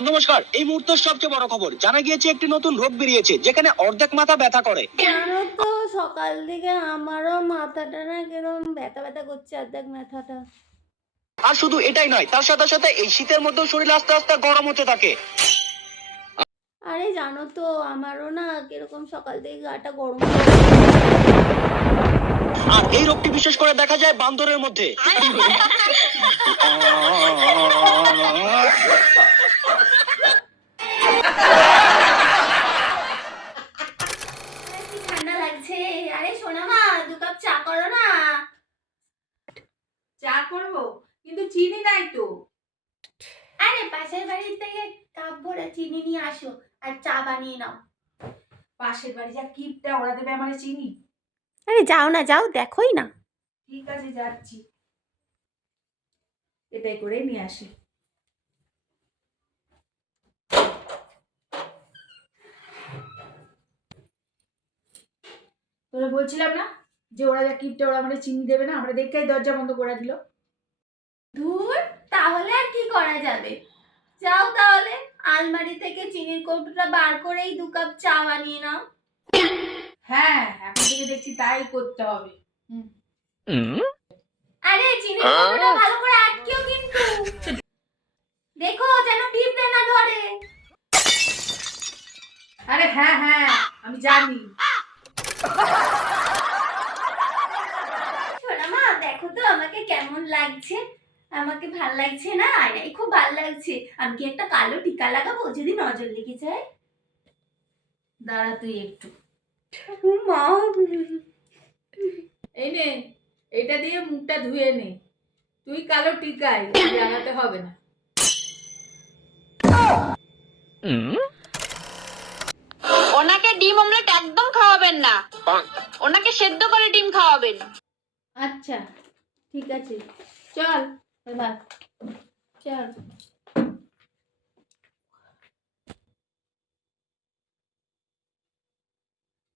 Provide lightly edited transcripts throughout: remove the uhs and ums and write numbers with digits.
নমস্কার। এই মুহূর্তের সবচেয়ে বড় খবর, জানা গিয়েছে একটি নতুন রোগ বেরিয়েছে যেখানে অর্ধেক মাথা ব্যথা করে। জানো তো সকাল থেকে আমারও মাথাটা না কিরম ব্যথা ব্যথা করছে, অর্ধেক মাথাটা। আর শুধু এটাই নয়, তার সাথে সাথে এই শীতের মধ্যেও শরীর আস্তে আস্তে গরম হতে থাকে। আরে জানো তো আমারও না কিরকম সকাল থেকে গাটা গরম। আর এই রোগটি বিশেষ করে দেখা যায় বান্দরের মধ্যে। কি ঠান্ডা লাগছে। আরে সোনা মা, 2 কাপ চা করো না। চা করবো, কিন্তু চিনি নাই তো। আরে পাশের বাড়ি থেকে কাপ ভরে চিনি নিয়ে আসো আর চা বানিয়ে নাও। পাশের বাড়ি যা কিপটা, ওরা দেবে আমার চিনি? আরে যাও না, যাও, দেখোই না। ঠিক আছে, যাচ্ছি, এটাই করে নিয়ে আসি। তোরা বলছিলাম না যে ওরা যা কিপটা, ওরা আমার চিনি দেবে না, আমরা দেখেই দরজা বন্ধ করে দিল। ধুর, তাহলে আর কি করা যাবে। যাও তাহলে আলমারি থেকে চিনির কৌটোটা বার করেই 2 কাপ চা বানিয়ে নাও। হ্যাঁ, এখন থেকে দেখছি তাই করতে হবে। আরে চিনির কৌটোটা ভালো করে আটকেও কিন্তু, দেখো যেন টিপতে না ধরে। আরে হ্যাঁ হ্যাঁ, আমি জানি। সোনা মা, দেখো তো আমাকে কেমন লাগছে। আমাকে ভাল লাগছে না? আয়নায় খুব ভাল লাগছে। আমি কি একটা কালো টিকা লাগাবো যদি নজর লেগে যায়? দাঁড়া তুই একটু, মা, এই নে, এটা দিয়ে মুখটা ধুয়ে নে। তুই কালো টিকাই, লাগাতে হবে না। ওনাকে ডিম অমলেট একদম খাওয়াবেন না, ওনাকে সেদ্ধ করে ডিম খাওয়াবেন। আচ্ছা ঠিক আছে, চল এবার চল।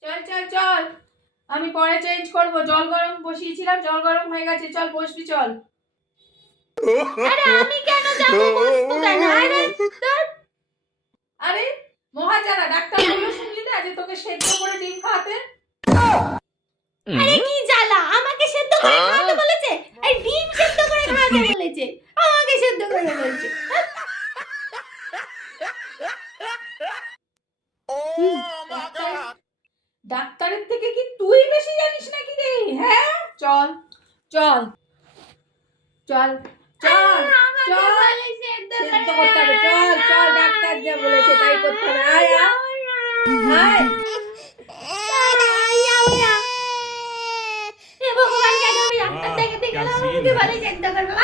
চল চল চল, আমি পরে চেঞ্জ করব। জল গরম বসিয়েছিলাম, জল গরম হয়ে গেছে, চল বসবি, চল। আরে আমি কেন যাবো, বসবো কেন? আরে ধুর। আরে মহাজারা, ডাক্তার বললো শুনলি না যে তোকে সেদ্ধ করে ডিম খাওয়াতে? আরে কি জ্বালা, আমাকে সেদ্ধ করে খাওয়াতে বলেছে? এই ডিম সেদ্ধ করে খাওয়াতে বলেছে, আমাকে সেদ্ধ করে বলছে। ডাক্তারের থেকে কি তুই বেশি জানিস নাকি রে? হ্যাঁ, চল চল চল চল চল, সেদ্ধ করতে হবে, চল চল, ডাক্তার যা বলেছে তাই করতে হবে। আয় আয় আয়। এ ভগবান, কেন আমি ডাক্তার দেখাতে গেলাম, আমাকে বলে সেদ্ধ করবো।